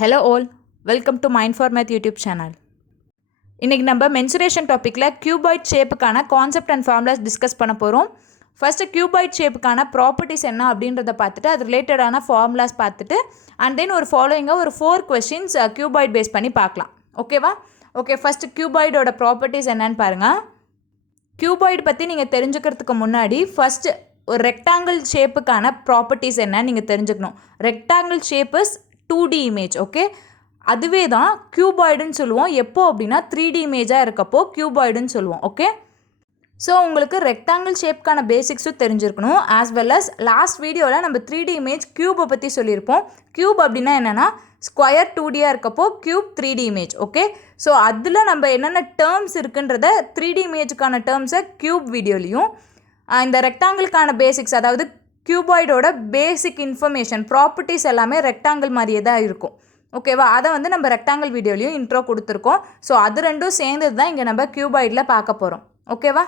Hello all, welcome to Mind for Math YouTube channel. இன்னைக்கு நம்ம mensuration டாப்பிக்கில் cuboid ஷேப்புக்கான கான்செப்ட் அண்ட் ஃபார்முலாஸ் டிஸ்கஸ் பண்ண போகிறோம். ஃபஸ்ட்டு கியூபாய்ட் ஷேப்புக்கான ப்ராப்பர்ட்டிஸ் என்ன அப்படின்றத பார்த்துட்டு அது ரிலேட்டடான ஃபார்முலாஸ் பார்த்துட்டு அண்ட் தென் ஒரு ஃபாலோயிங்காக ஒரு 4 கொஸ்டின்ஸ் கியூபாய்ட் பேஸ் பண்ணி பார்க்கலாம். ஓகேவா? ஓகே, ஃபஸ்ட்டு கியூபாய்டோட ப்ராப்பர்ட்டிஸ் என்னன்னு பாருங்கள். கியூபாய்டு பற்றி நீங்கள் தெரிஞ்சுக்கிறதுக்கு முன்னாடி ஃபஸ்ட்டு ஒரு ரெக்டாங்கிள் ஷேப்புக்கான ப்ராப்பர்ட்டிஸ் என்னன்னு நீங்கள் தெரிஞ்சுக்கணும். Rectangle shape is 2D image. Okay, அதுவே தான் கியூபாய்டுன்னு சொல்லுவோம். எப்போ அப்படின்னா 3D இமேஜாக இருக்கப்போ கியூபாய்டுன்னு சொல்லுவோம். ஓகே, ஸோ உங்களுக்கு ரெக்டாங்கிள் ஷேப்க்கான பேசிக்ஸும் தெரிஞ்சிருக்கணும். ஆஸ் வெல் அஸ் லாஸ்ட் வீடியோவில் நம்ம 3D இமேஜ் க்யூபை பற்றி சொல்லியிருப்போம். க்யூப் அப்படின்னா என்னென்னா ஸ்கொயர் 2Dயாக இருக்கப்போ cube 3D image. Okay, so அதில் நம்ம என்னென்ன டேர்ம்ஸ் இருக்குன்றத 3D இமேஜுக்கான டேர்ம்ஸை க்யூப் வீடியோலையும் இந்த ரெக்டாங்கிளுக்கான பேசிக்ஸ் அதாவது கியூபாய்டோட பேசிக் இன்ஃபர்மேஷன் ப்ராப்பர்ட்டிஸ் எல்லாமே ரெக்டாங்கிள் மாதிரியே தான் இருக்கும். ஓகேவா? அதை வந்து நம்ம ரெக்டாங்கிள் வீடியோலையும் இன்ட்ரோ கொடுத்துருக்கோம். ஸோ அது ரெண்டும் சேர்ந்தது தான் இங்கே நம்ம கியூபாய்டில் பார்க்க போகிறோம். ஓகேவா?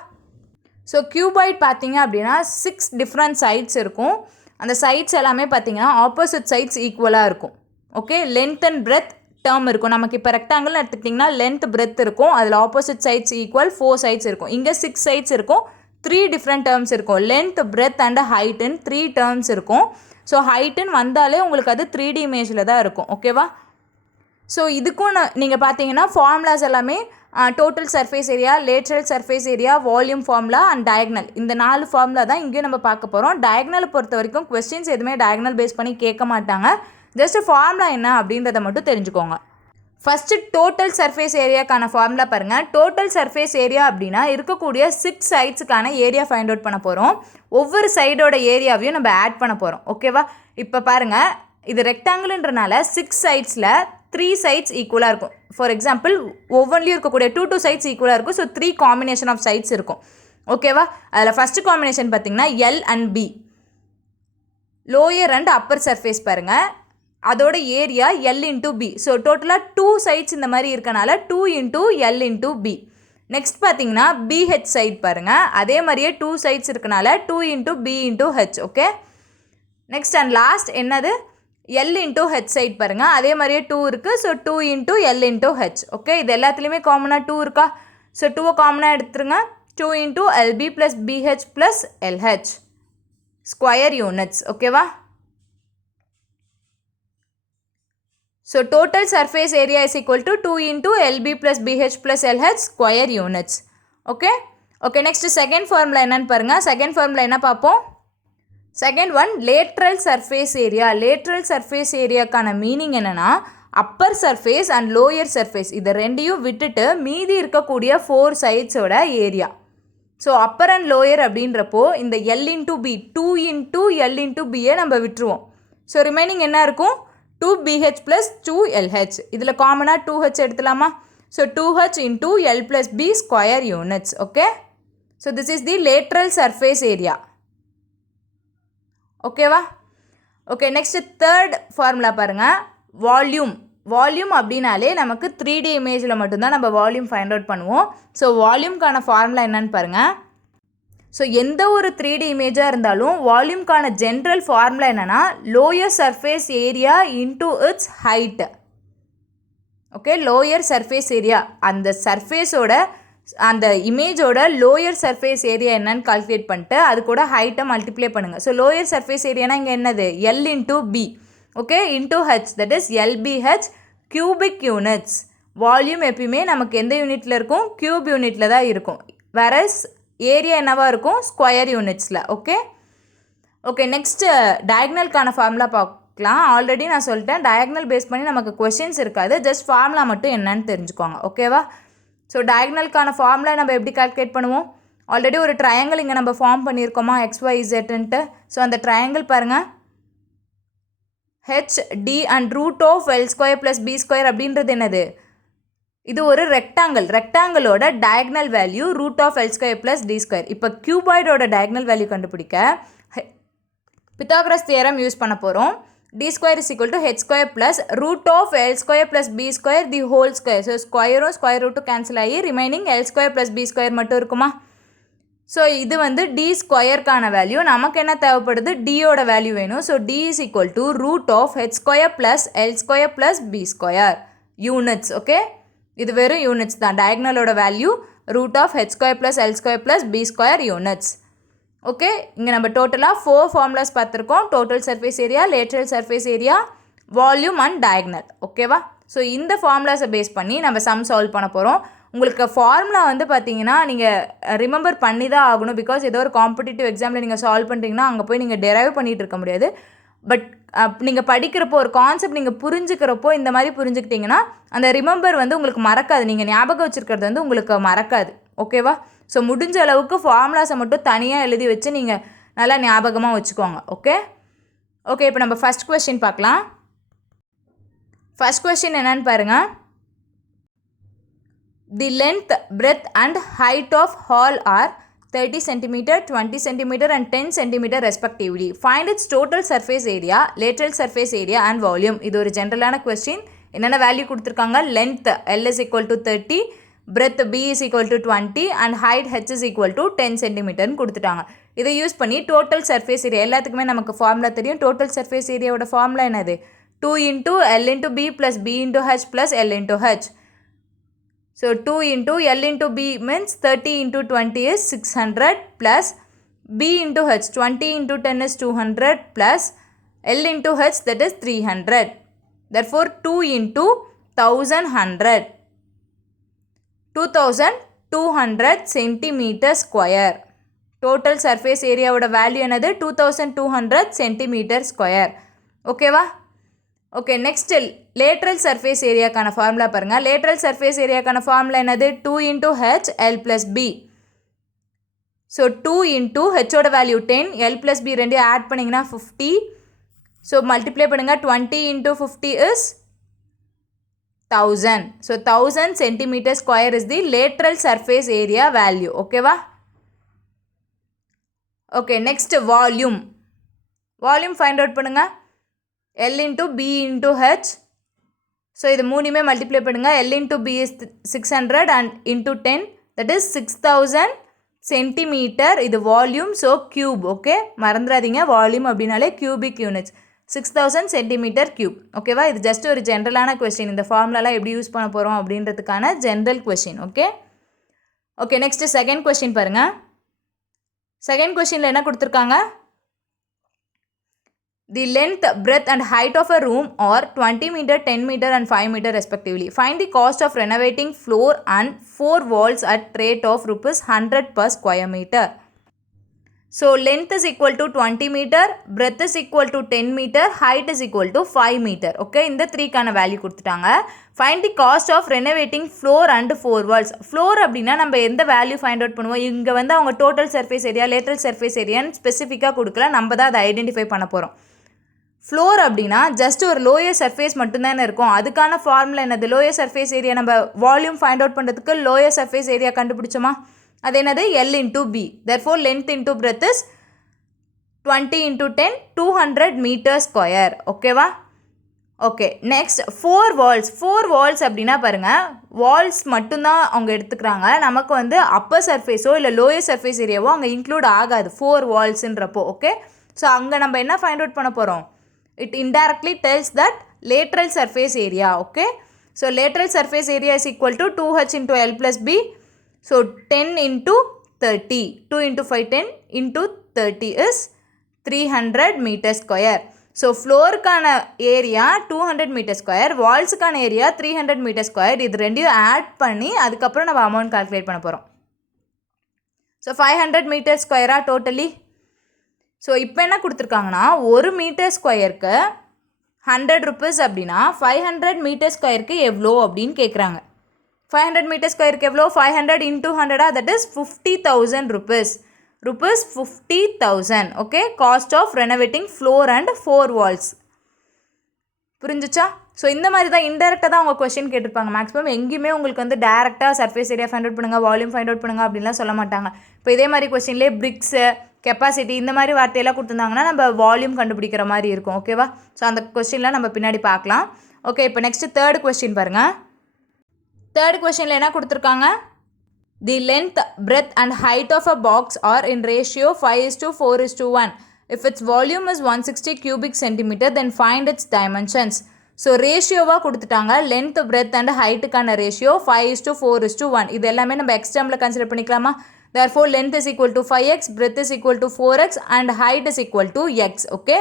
ஸோ கியூபாய்ட் பார்த்தீங்க அப்படின்னா 6 டிஃப்ரெண்ட் சைட்ஸ் இருக்கும். அந்த சைட்ஸ் எல்லாமே பார்த்தீங்கன்னா ஆப்போசிட் சைட்ஸ் ஈக்குவலாக இருக்கும். Okay, length and breadth term இருக்கும். நமக்கு இப்போ ரெக்டாங்கிள்னு எடுத்துக்கிட்டிங்கன்னா லென்த் பிரெத் இருக்கும். அதில் ஆப்போசிட் சைட்ஸ் ஈக்குவல் 4 சைட்ஸ் இருக்கும். இங்கே 6 சைட்ஸ் இருக்கும். 3 டிஃப்ரெண்ட் டேர்ம்ஸ் இருக்கும். லென்த் பிரெத் அண்ட் ஹைட்டுன்னு 3 டேர்ம்ஸ் இருக்கும். ஸோ ஹைட்டுன்னு வந்தாலே உங்களுக்கு அது 3D இமேஜில் தான் இருக்கும். ஓகேவா? ஸோ இதுக்கும் நீங்கள் பார்த்தீங்கன்னா ஃபார்முலாஸ் எல்லாமே total surface area, lateral surface area, volume formula and diagonal, இந்த 4 ஃபார்முலா தான் இங்கேயும் நம்ம பார்க்க போகிறோம். டயக்னலை பொறுத்த வரைக்கும் கொஸ்டின்ஸ் எதுவுமே டயக்னல் பேஸ் பண்ணி கேட்க மாட்டாங்க. ஜஸ்ட் ஃபார்முலா என்ன அப்படின்றத மட்டும் தெரிஞ்சுக்கோங்க. ஃபஸ்ட்டு டோட்டல் சர்ஃபேஸ் ஏரியாக்கான ஃபார்முலா பாருங்கள். டோட்டல் சர்ஃபேஸ் ஏரியா அப்படின்னா இருக்கக்கூடிய 6 சைட்ஸுக்கான ஏரியா ஃபைண்ட் அவுட் பண்ண போகிறோம். ஒவ்வொரு சைடோட ஏரியாவையும் நம்ம ஆட் பண்ண போகிறோம். ஓகேவா? இப்போ பாருங்கள், இது ரெக்டாங்கிள்ன்றனால 6 சைட்ஸில் 3 சைட்ஸ் ஈக்குவலாக இருக்கும். ஃபார் எக்ஸாம்பிள் ஒவ்வொன்றிலையும் இருக்கக்கூடிய 2 சைட்ஸ் ஈக்குவலாக இருக்கும். ஸோ 3 காம்பினேஷன் ஆஃப் சைட்ஸ் இருக்கும். ஓகேவா? அதில் ஃபஸ்ட்டு காம்பினேஷன் பார்த்தீங்கன்னா L and B, lower and upper surface பாருங்கள். அதோட area L into B. So டோட்டலாக 2 சைட்ஸ் இந்த மாதிரி இருக்கனால 2 into L into B. Next பார்த்தீங்கன்னா BH சைட் பாருங்கள். அதே மாதிரியே 2 சைட்ஸ் இருக்கனால 2 into B into H. Okay, next and last என்னது L இன்ட்டு H சைட் பாருங்கள். அதே மாதிரியே 2 இருக்குது. So 2 into L into H. Okay, இது எல்லாத்துலேயுமே காமனாக 2 இருக்கா? ஸோ 2 காமனாக எடுத்துருங்க. 2 into LB plus BH plus LH square units. ஓகேவா? So total surface area is equal to 2 into LB plus BH plus LH square units. Okay? Okay, next second formula என்னன்னு பாருங்க. Second formula என்ன பார்ப்போம்? Second one lateral surface area. lateral surface ஏரியாக்கான meaning என்னென்னா upper surface and lower surface இதை ரெண்டையும் விட்டுட்டு மீதி இருக்கக்கூடிய 4 சைட்ஸோட area. So upper and lower அப்படின்றப்போ இந்த L into B 2 into L into Bயை நம்ம விட்டுருவோம். ஸோ ரிமைனிங் என்ன இருக்கும்? 2BH plus 2LH. இதில் காமனாக 2H எடுத்துலாமா? So 2H into L plus B square units. Okay, so this is the lateral surface area. ஓகேவா? ஓகே, நெக்ஸ்ட் தேர்ட் ஃபார்முலா பாருங்கள். வால்யூம். வால்யூம் அப்படின்னாலே நமக்கு 3D இமேஜில் மட்டும்தான் நம்ம வால்யூம் ஃபைண்ட் அவுட் பண்ணுவோம். ஸோ வால்யூம்க்கான ஃபார்முலா என்னன்னு பாருங்கள். ஸோ எந்த ஒரு 3D இமேஜாக இருந்தாலும் வால்யூம்க்கான ஜென்ரல் ஃபார்முலா என்னென்னா lower surface area into its height. Okay, lower surface area அந்த சர்ஃபேஸோட அந்த இமேஜோட லோயர் சர்ஃபேஸ் ஏரியா என்னன்னு கால்குலேட் பண்ணிட்டு அது கூட ஹைட்டை மல்டிப்ளை பண்ணுங்கள். ஸோ லோயர் சர்ஃபேஸ் ஏரியானா இங்கே என்னது? L into B. Okay, into H, that is LBH cubic units. Volume எப்பயுமே நமக்கு எந்த யூனிட்டில் இருக்கும்? கியூப் யூனிட்டில் தான் இருக்கும். வேறஸ் ஏரியா என்னவாக இருக்கும்? ஸ்கொயர் யூனிட்ஸில். ஓகே ஓகே, நெக்ஸ்ட்டு டயக்னலுக்கான ஃபார்முலா பார்க்கலாம். ஆல்ரெடி நான் சொல்லிட்டேன், டயக்னல் பேஸ் பண்ணி நமக்கு கொஸ்டின்ஸ் இருக்காது. ஜஸ்ட் ஃபார்முலா மட்டும் என்னன்னு தெரிஞ்சுக்கோங்க. ஓகேவா? ஸோ டயக்னலுக்கான ஃபார்முலா நம்ம எப்படி கால்குலேட் பண்ணுவோம்? ஆல்ரெடி ஒரு ட்ரையாங்கிள் இங்கே நம்ம ஃபார்ம் பண்ணியிருக்கோமா XYZன்ட்டு. ஸோ அந்த ட்ரையாங்கிள் பாருங்கள், HD and root of L square plus B square அப்படின்றது என்னது? இது ஒரு ரெக்டாங்கிள். ரெக்டாங்கிளோட diagonal value root of L square plus D square. இப்போ கியூபாய்டோட டயக்னல் வேல்யூ கண்டுபிடிக்க பித்தாகரஸ் தியரம் யூஸ் பண்ண போகிறோம். D square is equal to H square plus root of L square plus B square the whole square. So ஸ்கொயரும் square ரூட்டும் cancel ஆகி remaining L square plus B square மட்டும் இருக்குமா? So இது வந்து D ஸ்கொயருக்கான value. நமக்கு என்ன தேவைப்படுது, டியோட வேல்யூ வேணும். So D is equal to root of H square plus L square plus B square units. Okay, இது வெறும் யூனிட்ஸ் தான். டயக்னலோட value root of H square plus L square plus B square units. Okay, இங்கே நம்ம டோட்டலாக 4 formulas பார்த்துருக்கோம். Total surface area, lateral surface area, volume and diagonal. ஓகேவா? So இந்த ஃபார்முலாஸை பேஸ் பண்ணி நம்ம சம் சால்வ் பண்ண போகிறோம். உங்களுக்கு ஃபார்முலா வந்து பார்த்தீங்கன்னா நீங்கள் ரிமெம்பர் பண்ணி தான் ஆகணும். பிகாஸ் ஏதோ ஒரு காம்படிட்டிவ் எக்ஸாமில் நீங்கள் சால்வ் பண்ணுறீங்கன்னா அங்கே போய் நீங்கள் டெரைவ் பண்ணிகிட்டு இருக்க முடியாது. பட் நீங்கள் படிக்கிறப்போ ஒரு கான்செப்ட் நீங்கள் புரிஞ்சுக்கிறப்போ இந்த மாதிரி புரிஞ்சுக்கிட்டிங்கன்னா அந்த ரிமெம்பர் வந்து உங்களுக்கு மறக்காது. நீங்கள் ஞாபகம் வச்சுருக்கிறது வந்து உங்களுக்கு மறக்காது. ஓகேவா? ஸோ முடிஞ்ச அளவுக்கு ஃபார்முலாஸை மட்டும் தனியாக எழுதி வச்சு நீங்கள் நல்லா ஞாபகமாக வச்சுக்கோங்க. ஓகே ஓகே இப்போ நம்ம ஃபஸ்ட் கொஸ்டின் பார்க்கலாம். ஃபஸ்ட் கொஸ்டின் என்னன்னு பாருங்கள். The length, breadth and height of hall are 30 cm, 20 cm and 10 cm respectively. Find its total surface area, lateral surface area and volume. இது ஒரு ஜென்ரலான கொஸ்டின். என்னென்ன வேல்யூ கொடுத்துருக்காங்க? Length L is equal to 30, breadth B is equal to 20 and height H is equal to 10 cm கொடுத்துட்டாங்க. இதை use பண்ணி total surface area, எல்லாத்துக்குமே நமக்கு formula தெரியும். டோட்டல் சர்ஃபேஸ் ஏரியாவோட ஃபார்முலா என்னது? 2 into L into B plus B into H plus L into H. So 2 into L into B means 30 into 20 is 600 plus B into H 20 into 10 is 200 plus L into H that is 300. Therefore 2 into 1100 2200 centimeter square. Total surface area oda value another 2200 centimeter square. Okay va? Okay next lateral surface ஏரியாக்கான formula பாருங்கள். Lateral surface ஏரியாக்கான formula என்னது? 2 into H L plus B. So 2 into ஹெச்சோட value 10, L plus B ரெண்டையும் add பண்ணிங்கன்னா 50. So multiply பண்ணுங்கள். 20 into 50 is 1000. So 1000 centimeter square is the lateral surface area value. ஓகேவா? Okay next volume. Volume find out பண்ணுங்கள். L into B into H. So இது மூணுமே multiply பண்ணுங்கள். L into B is 600 and into 10 that is 6000 centimetre. இது volume. So cube. Okay மறந்துடாதீங்க, volume அப்படின்னாலே cubic units. 6000 centimetre cube. ஓகேவா? இது just ஒரு ஜென்ரலான கொஸ்டின். இந்த ஃபார்முலாலாம் எப்படி யூஸ் பண்ண போகிறோம் அப்படின்றதுக்கான general question. Okay okay next second question பாருங்கள். செகண்ட் கொஸ்டினில் என்ன கொடுத்துருக்காங்க? The length, breadth and height of a room are 20 meter, 10 meter and 5 meter respectively. Find the cost of renovating floor and 4 walls at rate of rupees 100 per square meter. So length is equal to 20 meter, breadth is equal to 10 meter, height is equal to 5 meter. Okay, இந்த 3 கான value கொடுத்துட்டாங்க. Find the cost of renovating floor and 4 walls. Floor அப்படின்னா நம்ம எந்த value find out பண்ணுவோம்? இங்கே வந்து அவங்க total surface area, lateral surface ஏரியான்னு ஸ்பெசிஃபிக்காக கொடுக்கல. நம்ம தான் அதை ஐடென்டிஃபை பண்ண போகிறோம். ஃப்ளோர் அப்படின்னா ஜஸ்ட் ஒரு லோயர் சர்ஃபேஸ் மட்டும்தானே இருக்கும். அதுக்கான ஃபார்முலா என்னது? Lower surface area. நம்ம வால்யூம் ஃபைண்ட் அவுட் பண்ணுறதுக்கு லோயர் சர்ஃபேஸ் ஏரியா கண்டுபிடிச்சோமா? அது என்னது? L into B. Therefore length into breadth is 20 into 10 200 meter square. ஓகேவா? Okay next 4 walls. 4 walls அப்படின்னா பாருங்கள், வால்ஸ் மட்டும்தான் அவங்க எடுத்துக்கிறாங்க. நமக்கு வந்து அப்பர் சர்ஃபேஸோ இல்லை லோயர் சர்ஃபேஸ் ஏரியாவோ அங்கே இன்க்ளூட் ஆகாது 4 வால்ஸுன்றப்போ. ஓகே ஸோ அங்கே நம்ம என்ன ஃபைண்ட் அவுட் பண்ண போகிறோம்? It indirectly tells that lateral surface area. Okay, so lateral surface area is equal to 2H into L plus B. So 10 into 30, 2 into 5 10 into 30 is 300 meter square. So floor கான area 200 meter square, walls கான area 300 meter square. இது ரெண்டையும் add பண்ணி அதுக்கப்புறம் நம்ம amount calculate பண்ண போகிறோம். So 500 meter square totally. So இப்போ என்ன கொடுத்துருக்காங்கன்னா, 1 மீட்டர் ஸ்கொயருக்கு 100 rupees அப்படின்னா 500 மீட்டர் ஸ்கொயருக்கு எவ்வளோ அப்படின்னு கேட்குறாங்க. 500 மீட்டர் ஸ்கொயருக்கு எவ்வளோ? 500 into 100 that is 50,000 rupees. Rupees 50,000. Okay, cost of renovating floor and 4 walls. புரிஞ்சிச்சா? ஸோ இந்த மாதிரி தான் இன்டெரக்டாக தான் அவங்க கொஸ்டின் கேட்டிருப்பாங்க. மேக்ஸிமம் எங்கேயுமே உங்களுக்கு வந்து டேரெக்டாக சர்ஃபேஸ் ஏரியா ஃபைண்ட் அவுட் பண்ணுங்கள், வால்யூம் ஃபைண்ட் அவுட் பண்ணுங்கள் அப்படின்லாம் சொல்ல மாட்டாங்க. இப்போ இதே மாதிரி கொஸ்டின்லேயே பிரிக்ஸு, கெப்பாசிட்டி இந்த மாதிரி வார்த்தையெல்லாம் கொடுத்துருந்தாங்கன்னா நம்ம வால்யூம் கண்டுபிடிக்கிற மாதிரி இருக்கும். ஓகேவா? ஸோ அந்த கொஸ்டின்லாம் நம்ம பின்னாடி பார்க்கலாம். ஓகே இப்போ நெக்ஸ்ட்டு தேர்ட் கொஸ்டின் பாருங்கள். தேர்ட் கொஸ்டினில் என்ன கொடுத்துருக்காங்க? the length, breadth and height of a box are in ratio 5:4:1. If its volume is 160 cubic centimeter, then find its dimensions. So ரேஷியோவாக கொடுத்துட்டாங்க. லென்த், பிரெத் அண்ட் ஹைட்டுக்கான ரேஷியோ 5:4:1. இது எல்லாமே நம்ம எக்ஸ்டர்மில் கன்சிடர் பண்ணிக்கலாமா? therefore length is equal to 5x, breadth is equal to 4x and height is equal to x. Okay,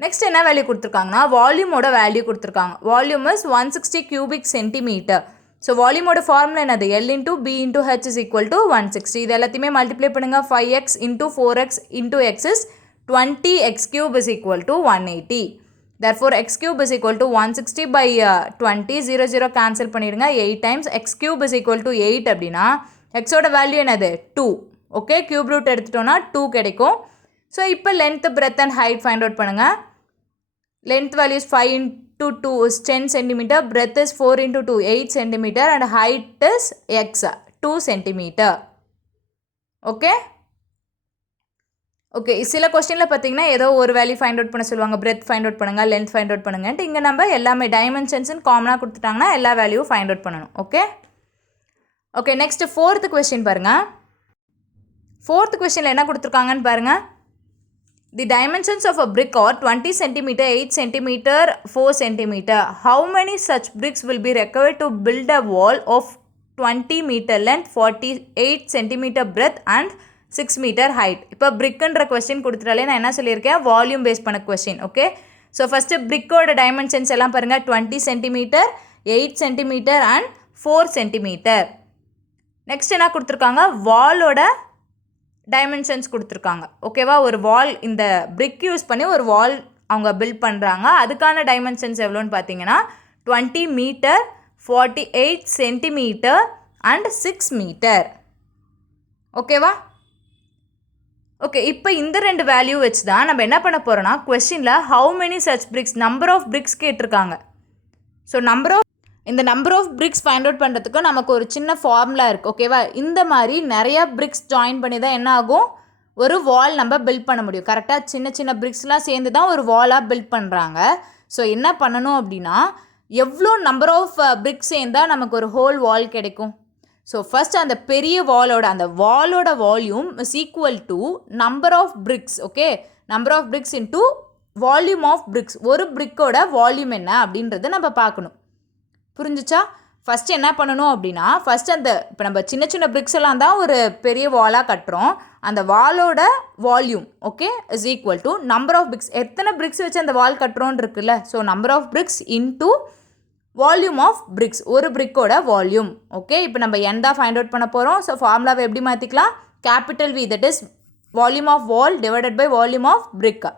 next என்ன value கொடுத்துருக்காங்கன்னா வால்யூமோட வேல்யூ கொடுத்துருக்காங்க. Volume is 160 cubic centimeter. So வால்யூமோட ஃபார்முலா என்னது? L into B into H is equal to 160. இது எல்லாத்தையுமே multiply பண்ணுங்கள். 5x into 4x into x is 20x cube is equal to 180. therefore x cube is equal to 160 by 20. 0 cancel பண்ணிடுங்க. 8 times x cube is equal to 8 அப்படின்னா எக்ஸோட value என்னது? 2. Okay, cube root எடுத்துட்டோன்னா 2 கிடைக்கும். So இப்போ length, breadth and height find out பண்ணுங்கள். Length value is 5 into 2 is 10 cm, breadth is 4 into 2 8 cm and height is x 2 cm. Okay okay, சில கொஸ்டினில் பார்த்தீங்கன்னா ஏதோ ஒரு வேல்யூ ஃபைண்ட் அவுட் பண்ண சொல்லுவாங்க. பிரெத் ஃபைண்ட் அவுட் பண்ணுங்கள், லென்த் ஃபைண்ட் அவுட் பண்ணுங்கன்ட்டு. இங்கே நம்ம எல்லாமே டைமென்ஷன்ஸ்னு காமனாக கொடுத்துட்டாங்கன்னா எல்லா வேல்யூவும் ஃபைண்ட் அவுட் பண்ணணும். Okay okay, next 4th question பாருங்கள். 4th கொஸ்டினில் என்ன கொடுத்துருக்காங்கன்னு பாருங்கள். The dimensions of a brick are 20 cm, 8 cm, 4 cm. How many such bricks will be required to build a wall of 20 meter length, 48 cm breadth and 6 meter height? இப்போ பிரிக்குன்ற question கொடுத்துட்டாலே நான் என்ன சொல்லியிருக்கேன்? Volume base பண்ண question. Okay, so first பிரிக்கோட dimensions எல்லாம் பாருங்கள். 20 cm, 8 cm and 4 cm. Next என்ன கொடுத்துருக்காங்க? வாலோட டைமென்ஷன்ஸ் கொடுத்துருக்காங்க. ஓகேவா, ஒரு வால், இந்த பிரிக் யூஸ் பண்ணி ஒரு வால் அவங்க பில்ட் பண்ணுறாங்க. அதுக்கான டைமென்ஷன்ஸ் எவ்வளோன்னு பார்த்தீங்கன்னா 20 மீட்டர், 48 சென்டிமீட்டர் அண்ட் 6 மீட்டர். ஓகேவா, ஓகே, இப்போ இந்த ரெண்டு வேல்யூ வச்சு தான் நம்ம என்ன பண்ண போகிறோன்னா கொஸ்டினில் how many such bricks, number of bricks கேட்டிருக்காங்க. ஸோ இந்த number of bricks find out பண்ணுறதுக்கு நமக்கு ஒரு சின்ன ஃபார்முலா இருக்குது. ஓகேவா, இந்த மாதிரி நிறையா பிரிக்ஸ் ஜாயின் பண்ணி தான் என்ன ஆகும்? ஒரு வால் நம்ம பில்ட் பண்ண முடியும். கரெக்டாக சின்ன சின்ன பிரிக்ஸ்லாம் சேர்ந்து தான் ஒரு வாலாக பில்ட் பண்ணுறாங்க. ஸோ என்ன பண்ணணும் அப்படின்னா, எவ்வளோ நம்பர் ஆஃப் பிரிக்ஸ் சேர்ந்தால் நமக்கு ஒரு ஹோல் வால் கிடைக்கும்? ஸோ ஃபஸ்ட் அந்த பெரிய வாலோட volume is equal to number of bricks. Okay, number of bricks into volume of bricks. ஒரு பிரிக்கோட வால்யூம் என்ன அப்படின்றத நம்ம பார்க்கணும். புரிஞ்சிச்சா? ஃபஸ்ட்டு என்ன பண்ணணும் அப்படின்னா, ஃபஸ்ட் இப்போ நம்ம சின்ன சின்ன பிரிக்ஸ் எல்லாம் தான் ஒரு பெரிய வாலாக கட்டுறோம். அந்த வாலோட volume okay is equal to number of bricks. எத்தனை பிரிக்ஸ் வச்சு அந்த வால் கட்டுறோன்னு இருக்குல்ல, so number of bricks into volume of bricks, ஒரு பிரிக்கோட வால்யூம். ஓகே, இப்போ நம்ம என் தான் ஃபைண்ட் அவுட் பண்ண போகிறோம். ஸோ ஃபார்முலாவை எப்படி மாற்றிக்கலாம்? Capital V, that is volume of wall divided by volume of brick.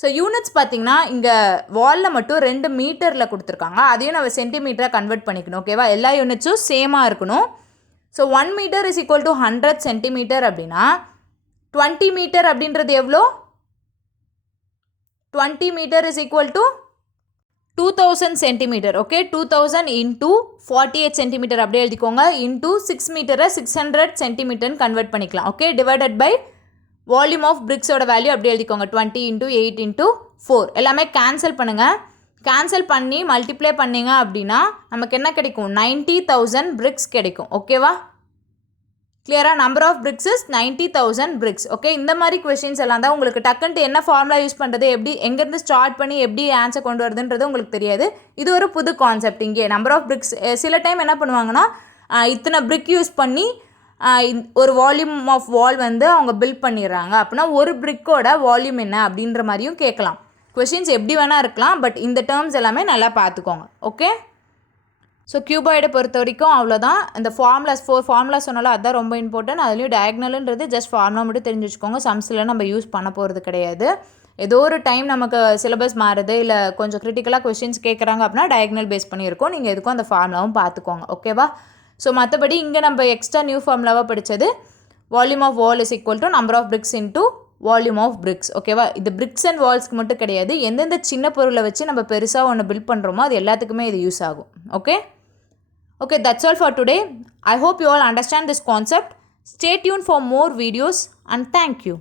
So units பார்த்திங்கன்னா இங்கே வாலில் மட்டும் 2 மீட்டரில் கொடுத்துருக்காங்க. அதையும் நம்ம சென்டிமீட்டராக கன்வெர்ட் பண்ணிக்கணும். ஓகேவா, எல்லா யூனிட்ஸும் சேமாக இருக்கணும். So 1 metre is equal to 100 centimetre அப்படின்னா 20 மீட்டர் அப்படின்றது எவ்வளோ? 20 metre is equal to 2000 centimetre. Okay, 2000 into 48 centimetre அப்படியே எழுதிக்கோங்க. இன்டூ 6 மீட்டரை 600 சென்டிமீட்டர்னு கன்வெர்ட் பண்ணிக்கலாம். Okay, divided by volume of பிரிக்ஸோட வேல்யூ அப்படி எழுதிக்கோங்க. 20 இன்டூ 8 இன்டூ 4 எல்லாமே கேன்சல் பண்ணுங்கள். கேன்சல் பண்ணி மல்டிப்ளை பண்ணிங்க அப்படின்னா நமக்கு என்ன கிடைக்கும்? 90,000 பிரிக்ஸ் கிடைக்கும். ஓகேவா, கிளியராக? Number of bricks is 90,000 bricks. Okay, இந்த மாதிரி கொஸ்டின்ஸ் எல்லாம் தான் உங்களுக்கு டக்குன்ட்டு என்ன ஃபார்முலா யூஸ் பண்ணுறது, எப்படி எங்கேருந்து ஸ்டார்ட் பண்ணி எப்படி ஆன்சர் கொண்டு வருதுன்றது உங்களுக்கு தெரியாது. இது ஒரு புது கான்செப்ட். இங்கே நம்பர் ஆஃப் பிரிக்ஸ் சில டைம் என்ன பண்ணுவாங்கன்னா, இத்தனை பிரிக் யூஸ் பண்ணி ஒரு வால்யூம் ஆஃப் வால் அவங்க பில்ட் பண்ணிடுறாங்க. அப்படின்னா ஒரு பிரிக்கோட வால்யூம் என்ன அப்படின்ற மாதிரியும் கேட்கலாம். கொஷின்ஸ் எப்படி வேணால் இருக்கலாம், பட் இந்த டேர்ம்ஸ் எல்லாமே நல்லா பார்த்துக்கோங்க. ஓகே, ஸோ கியூபாய்டை பொறுத்த வரைக்கும் அவ்வளோதான். இந்த ஃபார்முலாஸ் 4 ஃபார்முலா சொன்னாலும் அதுதான் ரொம்ப இம்பார்ட்டன்ட். அதுலேயும் டயக்னலுன்றது ஜஸ்ட் ஃபார்முலா மட்டும் தெரிஞ்சு வச்சுக்கோங்க. சம்ஸில் நம்ம யூஸ் பண்ண போகிறது கிடையாது. ஏதோ ஒரு டைம் நமக்கு சிலபஸ் மாறுது, இல்லை கொஞ்சம் கிரிட்டிக்கலாக கொஸ்டின்ஸ் கேட்குறாங்க அப்படின்னா டயக்னல் பேஸ் பண்ணியிருக்கோம். நீங்கள் எதுக்கும் அந்த ஃபார்முலாவும் பார்த்துக்கோங்க. ஓகேவா, ஸோ மற்றபடி இங்கே நம்ம எக்ஸ்ட்ரா நியூ ஃபார்முலாவாக படித்தது volume of wall is equal to number of bricks into volume of bricks. ஓகேவா, இது பிரிக்ஸ் அண்ட் வால்ஸ்க்கு மட்டும் கிடையாது. எந்தெந்த சின்ன பொருளை வச்சு நம்ம பெருசாக ஒன்று பில்ட் பண்ணுறோமோ அது எல்லாத்துக்குமே இது யூஸ் ஆகும். Okay okay, that's all for today. I hope you all understand this concept. Stay tuned for more videos and thank you.